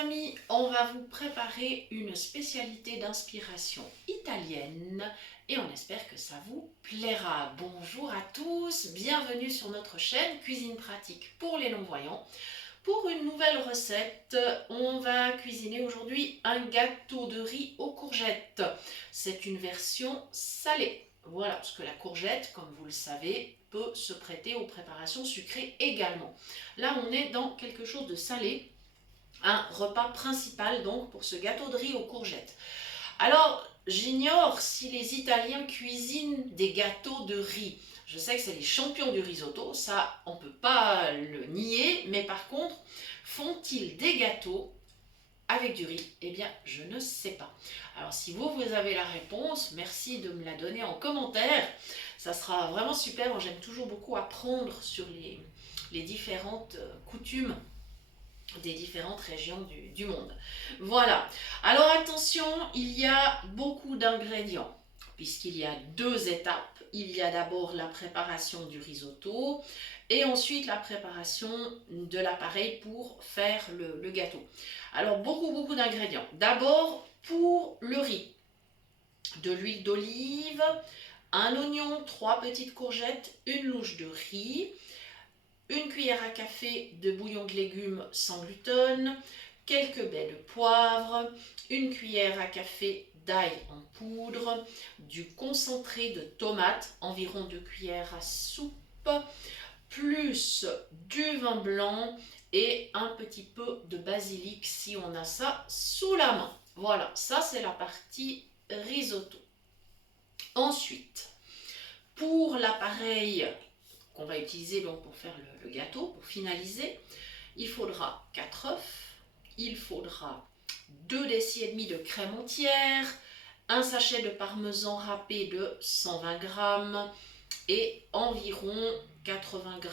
amis, on va vous préparer une spécialité d'inspiration italienne et on espère que ça vous plaira. Bonjour à tous, bienvenue sur notre chaîne Cuisine Pratique pour les non-voyants. Pour une nouvelle recette, on va cuisiner aujourd'hui un gâteau de riz aux courgettes. C'est une version salée. Voilà, parce que la courgette, comme vous le savez, peut se prêter aux préparations sucrées également. Là, on est dans quelque chose de salé. Un repas principal donc pour ce gâteau de riz aux courgettes. Alors, j'ignore si les Italiens cuisinent des gâteaux de riz. Je sais que c'est les champions du risotto, ça on ne peut pas le nier, mais par contre, font-ils des gâteaux avec du riz? Eh bien, je ne sais pas. Alors, si vous avez la réponse, merci de me la donner en commentaire. Ça sera vraiment super. Moi, j'aime toujours beaucoup apprendre sur les différentes coutumes des différentes régions du monde. Voilà. Alors attention, il y a beaucoup d'ingrédients, puisqu'il y a deux étapes. Il y a d'abord la préparation du risotto et ensuite la préparation de l'appareil pour faire le gâteau. Alors beaucoup d'ingrédients. D'abord pour le riz, de l'huile d'olive, un oignon, 3 petites courgettes, une louche de riz, une cuillère à café de bouillon de légumes sans gluten, quelques baies de poivre, une cuillère à café d'ail en poudre, du concentré de tomate, environ 2 cuillères à soupe, plus du vin blanc et un petit peu de basilic si on a ça sous la main. Voilà, ça c'est la partie risotto. Ensuite, pour l'appareil qu'on va utiliser donc pour faire le gâteau, pour finaliser, il faudra 4 œufs, il faudra 2 décis et demi de crème entière, un sachet de parmesan râpé de 120 g et environ 80 g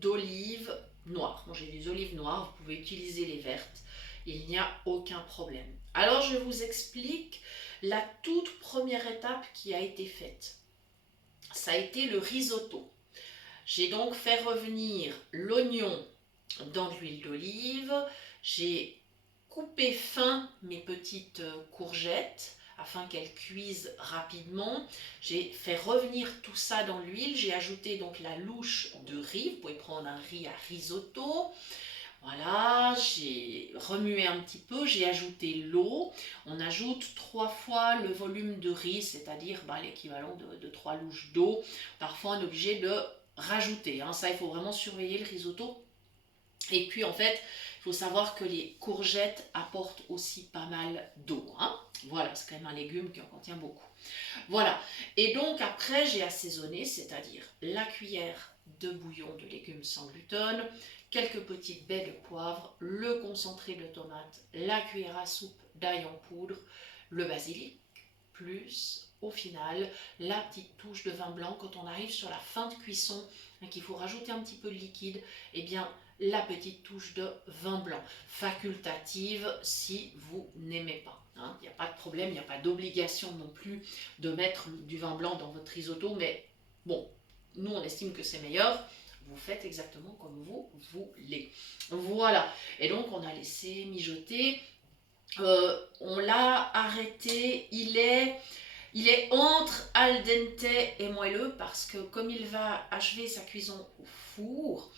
d'olives noires. Moi j'ai des olives noires, vous pouvez utiliser les vertes, il n'y a aucun problème. Alors je vous explique la toute première étape qui a été faite. Ça a été le risotto. J'ai donc fait revenir l'oignon dans de l'huile d'olive, j'ai coupé fin mes petites courgettes afin qu'elles cuisent rapidement. J'ai fait revenir tout ça dans l'huile, j'ai ajouté donc la louche de riz, vous pouvez prendre un riz à risotto. Voilà, j'ai remué un petit peu, j'ai ajouté l'eau. On ajoute 3 fois le volume de riz, c'est-à-dire l'équivalent de 3 louches d'eau. Parfois, on est obligé de rajouter. Ça, il faut vraiment surveiller le risotto. Et puis, en fait, il faut savoir que les courgettes apportent aussi pas mal d'eau. Voilà, c'est quand même un légume qui en contient beaucoup. Voilà. Et donc, après, j'ai assaisonné, c'est-à-dire la cuillère de bouillon de légumes sans gluten, quelques petites baies de poivre, le concentré de tomate, la cuillère à soupe d'ail en poudre, le basilic, plus au final la petite touche de vin blanc. Quand on arrive sur la fin de cuisson et qu'il faut rajouter un petit peu de liquide, eh bien la petite touche de vin blanc, facultative si vous n'aimez pas. Il n'y a pas de problème, il n'y a pas d'obligation non plus de mettre du vin blanc dans votre risotto, mais bon, nous on estime que c'est meilleur. Vous faites exactement comme vous voulez. Voilà, et donc on a laissé mijoter. On l'a arrêté, il est entre al dente et moelleux parce que comme il va achever sa cuisson au four,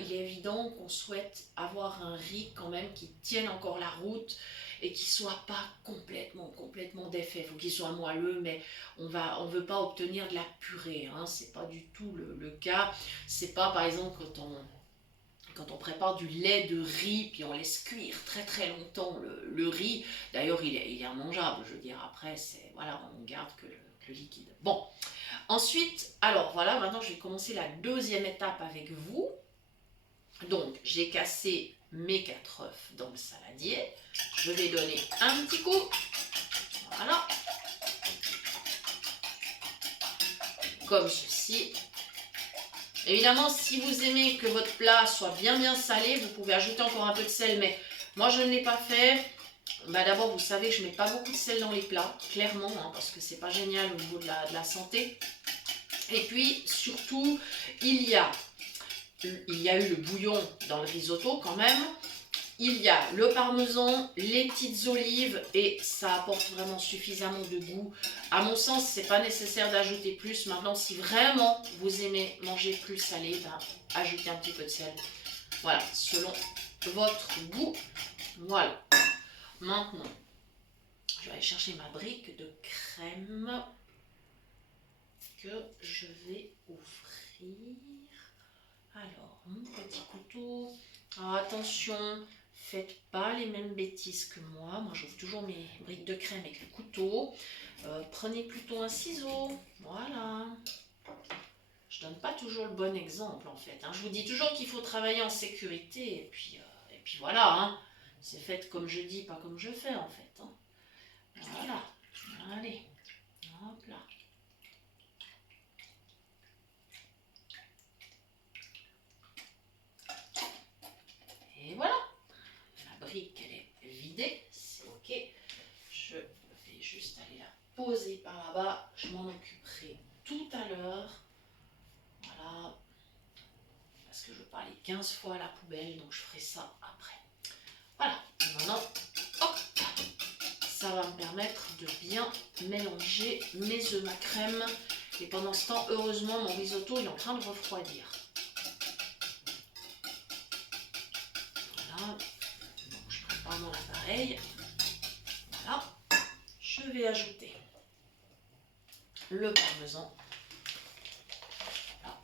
il est évident qu'on souhaite avoir un riz quand même qui tienne encore la route et qui soit pas complètement défait. Il faut qu'il soit moelleux, mais on veut pas obtenir de la purée, c'est pas du tout le cas. C'est pas par exemple quand on prépare du lait de riz, puis on laisse cuire très longtemps le riz. D'ailleurs, il est immangeable, je veux dire. Après, on garde que le liquide. Bon, ensuite, alors voilà, maintenant je vais commencer la deuxième étape avec vous. Donc, j'ai cassé mes 4 œufs dans le saladier. Je vais donner un petit coup. Voilà. Comme ceci. Évidemment, si vous aimez que votre plat soit bien salé, vous pouvez ajouter encore un peu de sel, mais moi je ne l'ai pas fait. D'abord, vous savez que je ne mets pas beaucoup de sel dans les plats, clairement, parce que c'est pas génial au niveau de la santé. Et puis, surtout, il y a eu le bouillon dans le risotto quand même. il y a le parmesan, les petites olives et ça apporte vraiment suffisamment de goût. À mon sens, c'est pas nécessaire d'ajouter plus. Maintenant, si vraiment vous aimez manger plus salé, ben, ajoutez un petit peu de sel. Voilà, selon votre goût. Voilà. Maintenant, je vais aller chercher ma brique de crème que je vais ouvrir. Alors, mon petit couteau. Alors, attention, faites pas les mêmes bêtises que moi. Moi, j'ouvre toujours mes briques de crème avec le couteau. Prenez plutôt un ciseau. Voilà. Je donne pas toujours le bon exemple, en fait. Hein. Je vous dis toujours qu'il faut travailler en sécurité. Et puis voilà. Hein. C'est fait comme je dis, pas comme je fais, en fait. Hein. Voilà. Allez. Hop là. Et voilà. La brique, elle est vidée. C'est OK. Je vais juste aller la poser par là-bas. Je m'en occuperai tout à l'heure. Voilà. Parce que je veux pas aller 15 fois à la poubelle, donc je ferai ça après. Voilà. Et maintenant, hop, ça va me permettre de bien mélanger mes œufs, ma crème. Et pendant ce temps, heureusement, mon risotto est en train de refroidir. Voilà. Donc, je prépare mon appareil. Voilà. Je vais ajouter le parmesan. Voilà.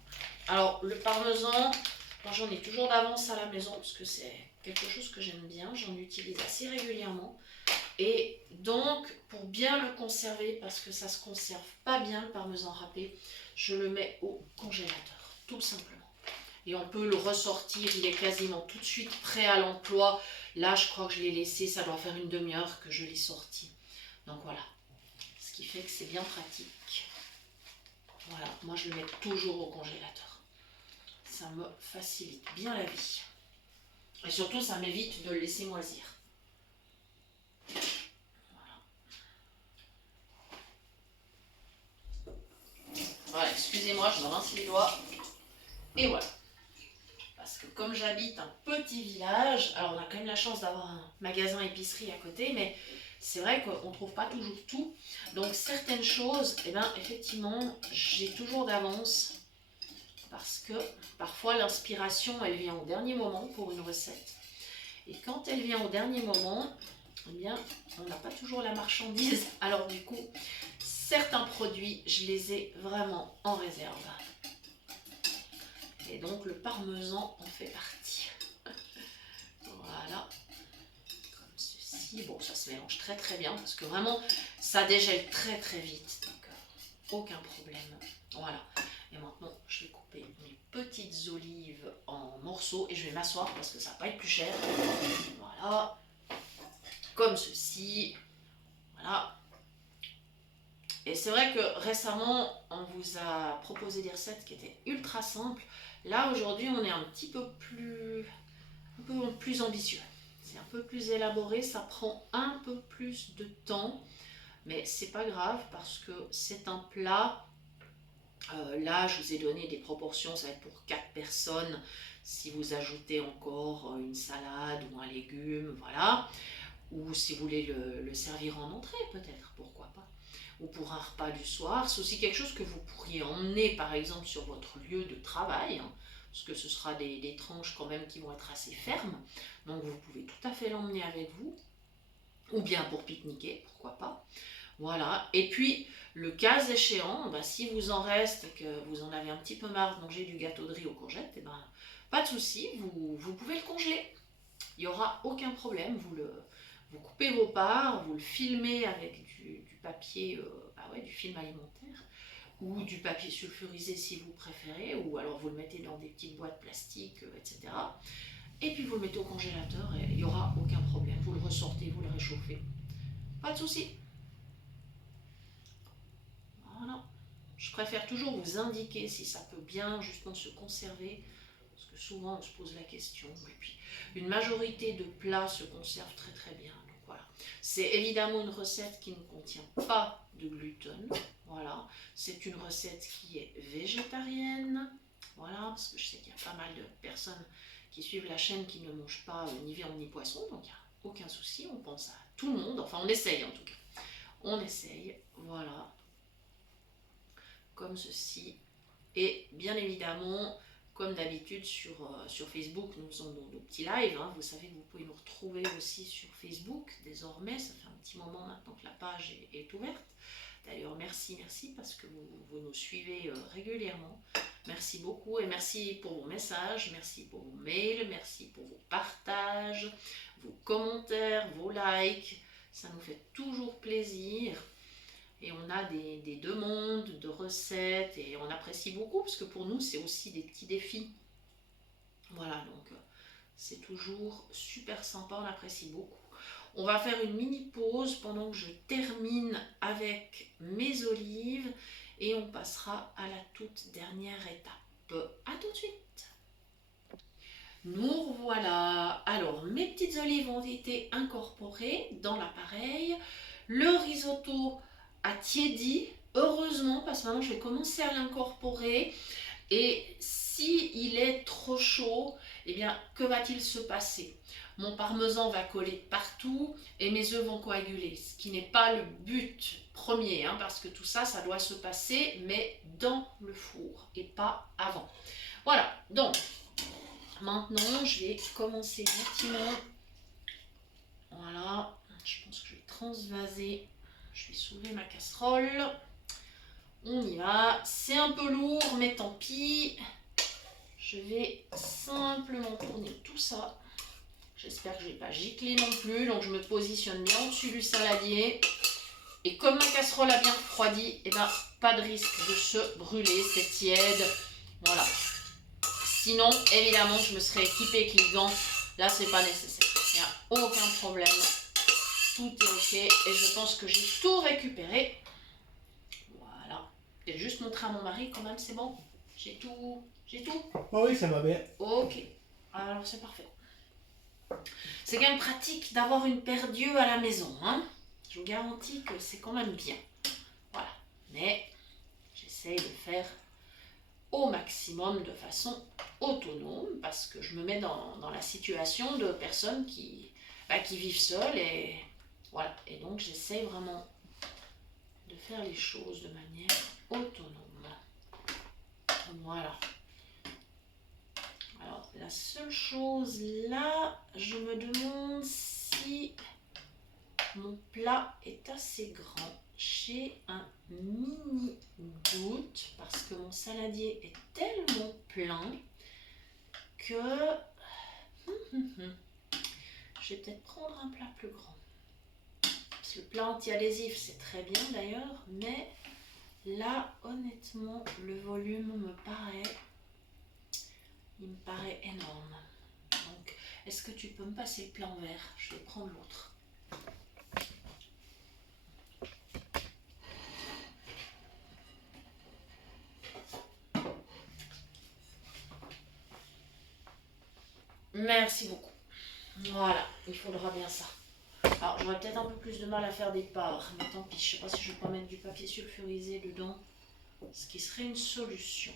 Alors, le parmesan, moi j'en ai toujours d'avance à la maison parce que c'est quelque chose que j'aime bien. J'en utilise assez régulièrement. Et donc, pour bien le conserver, parce que ça ne se conserve pas bien le parmesan râpé, je le mets au congélateur, tout simplement. Et on peut le ressortir, il est quasiment tout de suite prêt à l'emploi. Là, je crois que je l'ai laissé, ça doit faire une demi-heure que je l'ai sorti. Donc voilà, ce qui fait que c'est bien pratique. Voilà, moi je le mets toujours au congélateur. Ça me facilite bien la vie. Et surtout, ça m'évite de le laisser moisir. Voilà, excusez-moi, je me rince les doigts. Et voilà. Parce que comme j'habite un petit village, alors on a quand même la chance d'avoir un magasin épicerie à côté, mais c'est vrai qu'on ne trouve pas toujours tout. Donc certaines choses, eh ben, effectivement, j'ai toujours d'avance. Parce que parfois l'inspiration, elle vient au dernier moment pour une recette. Et quand elle vient au dernier moment, eh bien, on n'a pas toujours la marchandise. Alors du coup, certains produits, je les ai vraiment en réserve. Et donc le parmesan en fait partie. Voilà, comme ceci. Bon, ça se mélange très très bien parce que vraiment, ça dégèle très très vite. Donc, aucun problème. Voilà. Et maintenant, je vais couper mes petites olives en morceaux et je vais m'asseoir parce que ça va pas être plus cher. Voilà, comme ceci. Voilà. Et c'est vrai que récemment, on vous a proposé des recettes qui étaient ultra simples. Là, aujourd'hui, on est un peu plus ambitieux. C'est un peu plus élaboré, ça prend un peu plus de temps, mais c'est pas grave parce que c'est un plat. Là, je vous ai donné des proportions, ça va être pour 4 personnes. Si vous ajoutez encore une salade ou un légume, voilà. Ou si vous voulez le servir en entrée, peut-être, pourquoi pas. Ou pour un repas du soir. C'est aussi quelque chose que vous pourriez emmener, par exemple, sur votre lieu de travail. Hein, parce que ce sera des tranches quand même qui vont être assez fermes. Donc vous pouvez tout à fait l'emmener avec vous. Ou bien pour pique-niquer, pourquoi pas. Voilà, et puis le cas échéant, bah, si vous en reste et que vous en avez un petit peu marre de manger du gâteau de riz aux courgettes, et ben, pas de souci, vous pouvez le congeler. Il n'y aura aucun problème, vous coupez vos parts, vous le filmez avec du papier, bah ouais, du film alimentaire, ou du papier sulfurisé si vous préférez, ou alors vous le mettez dans des petites boîtes plastiques, etc. Et puis vous le mettez au congélateur et il n'y aura aucun problème. Vous le ressortez, vous le réchauffez. Pas de souci. Voilà. Je préfère toujours vous indiquer si ça peut bien justement se conserver, parce que souvent on se pose la question. Et puis une majorité de plats se conservent très très bien. Donc voilà. C'est évidemment une recette qui ne contient pas de gluten. Voilà. C'est une recette qui est végétarienne. Voilà, parce que je sais qu'il y a pas mal de personnes qui suivent la chaîne qui ne mangent pas ni viande ni poisson, donc il n'y a aucun souci, on pense à tout le monde, enfin on essaye en tout cas. On essaye, voilà, comme ceci. Et bien évidemment, comme d'habitude sur Facebook, nous faisons nos petits lives. Hein. Vous savez que vous pouvez nous retrouver aussi sur Facebook désormais. Ça fait un petit moment maintenant que la page est ouverte. D'ailleurs, merci parce que vous nous suivez régulièrement. Merci beaucoup et merci pour vos messages, merci pour vos mails, merci pour vos partages, vos commentaires, vos likes. Ça nous fait toujours plaisir. Et on a des demandes de recettes et on apprécie beaucoup parce que pour nous, c'est aussi des petits défis. Voilà, donc c'est toujours super sympa, on apprécie beaucoup. On va faire une mini pause pendant que je termine avec mes olives et on passera à la toute dernière étape. À tout de suite. Nous voilà. Alors, mes petites olives ont été incorporées dans l'appareil. Le risotto a tiédi, heureusement, parce que maintenant je vais commencer à l'incorporer. Et si il est trop chaud, eh bien, que va-t-il se passer? Mon parmesan va coller partout et mes œufs vont coaguler, ce qui n'est pas le but premier, hein, parce que tout ça, ça doit se passer, mais dans le four et pas avant. Voilà, donc, maintenant, je vais commencer gentiment. Voilà, je pense que je vais transvaser. Je vais soulever ma casserole. On y va. C'est un peu lourd, mais tant pis. Je vais simplement tourner tout ça. J'espère que je ne vais pas gicler non plus. Donc je me positionne bien au-dessus du saladier. Et comme ma casserole a bien refroidi, eh ben, pas de risque de se brûler. C'est tiède. Voilà. Sinon, évidemment, je me serais équipée avec les gants. Là, c'est pas nécessaire. Il n'y a aucun problème. Tout est ok. Et je pense que j'ai tout récupéré. Voilà. Je vais juste montrer à mon mari quand même, c'est bon. J'ai tout. Oh oui, ça va bien. Ok. Alors, c'est parfait. C'est quand même pratique d'avoir une paire d'yeux à la maison. Hein, je vous garantis que c'est quand même bien. Voilà. Mais j'essaye de faire au maximum de façon autonome parce que je me mets dans la situation de personnes qui vivent seules et voilà. Et donc j'essaye vraiment de faire les choses de manière autonome. Voilà. Alors la seule chose là, je me demande si mon plat est assez grand. J'ai un mini doute parce que mon saladier est tellement plein que je vais peut-être prendre un plat plus grand. Parce que le plat anti-adhésif c'est très bien d'ailleurs, mais là honnêtement le volume me paraît énorme. Donc est-ce que tu peux me passer le plat en verre? Je vais prendre l'autre. Merci beaucoup. Voilà, il faudra bien ça. Alors, j'aurais peut-être un peu plus de mal à faire des parts, mais tant pis, je ne sais pas si je vais pas mettre du papier sulfurisé dedans, ce qui serait une solution.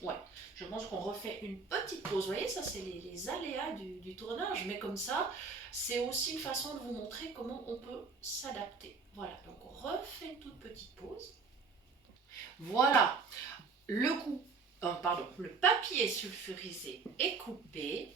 Ouais, je pense qu'on refait une petite pause. Vous voyez, ça, c'est les aléas du tournage, mais comme ça, c'est aussi une façon de vous montrer comment on peut s'adapter. Voilà, donc on refait une toute petite pause. Voilà, le papier sulfurisé est coupé.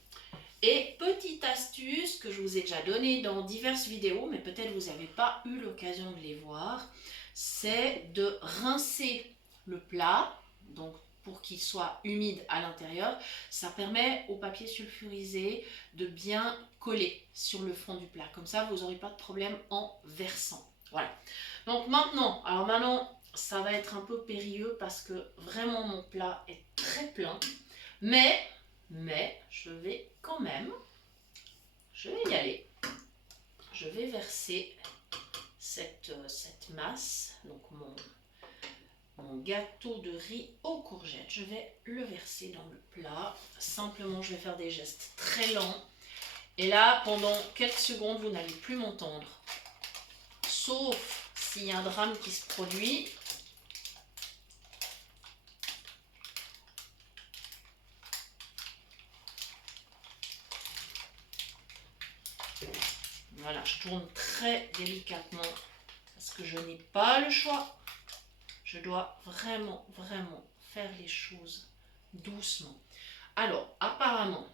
Et petite astuce que je vous ai déjà donnée dans diverses vidéos, mais peut-être vous n'avez pas eu l'occasion de les voir, c'est de rincer le plat, donc pour qu'il soit humide à l'intérieur. Ça permet au papier sulfurisé de bien coller sur le fond du plat. Comme ça, vous n'aurez pas de problème en versant. Voilà. Donc maintenant, ça va être un peu périlleux parce que vraiment mon plat est très plein, mais je vais quand même, je vais y aller. Je vais verser cette masse, donc mon gâteau de riz aux courgettes. Je vais le verser dans le plat. Simplement, je vais faire des gestes très lents. Et là, pendant quelques secondes, vous n'allez plus m'entendre. Sauf s'il y a un drame qui se produit. Voilà, je tourne très délicatement parce que je n'ai pas le choix. Je dois vraiment, vraiment faire les choses doucement. Alors, apparemment,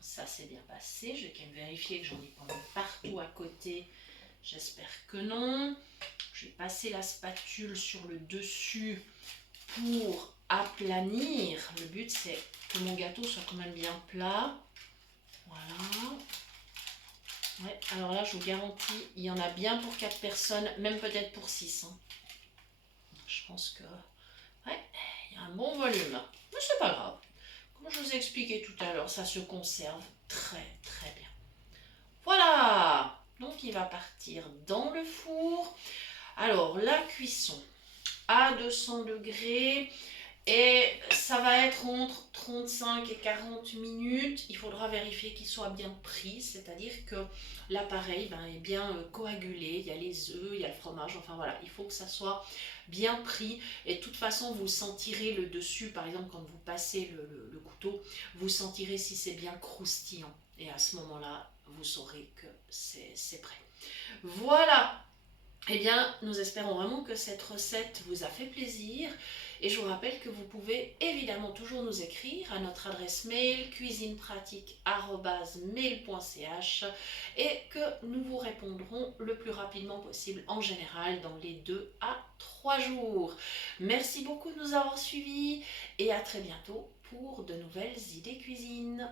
ça s'est bien passé. Je vais quand même vérifier que j'en ai pas mis partout à côté. J'espère que non. Je vais passer la spatule sur le dessus pour aplanir. Le but, c'est que mon gâteau soit quand même bien plat. Voilà. Ouais, alors là, je vous garantis, il y en a bien pour 4 personnes, même peut-être pour 6. Hein. Je pense que... Ouais, il y a un bon volume. Mais c'est pas grave. Comme je vous ai expliqué tout à l'heure, ça se conserve très très bien. Voilà. Donc il va partir dans le four. Alors la cuisson à 200 degrés. Et ça va être entre 35 et 40 minutes. Il faudra vérifier qu'il soit bien pris, c'est-à-dire que l'appareil est bien coagulé. Il y a les œufs, il y a le fromage, enfin voilà, il faut que ça soit bien pris. Et de toute façon, vous sentirez le dessus, par exemple, quand vous passez le couteau, vous sentirez si c'est bien croustillant. Et à ce moment-là, vous saurez que c'est prêt. Voilà! Eh bien, nous espérons vraiment que cette recette vous a fait plaisir et je vous rappelle que vous pouvez évidemment toujours nous écrire à notre adresse mail cuisinepratique@mail.ch et que nous vous répondrons le plus rapidement possible, en général dans les 2 à 3 jours. Merci beaucoup de nous avoir suivis et à très bientôt pour de nouvelles idées cuisine.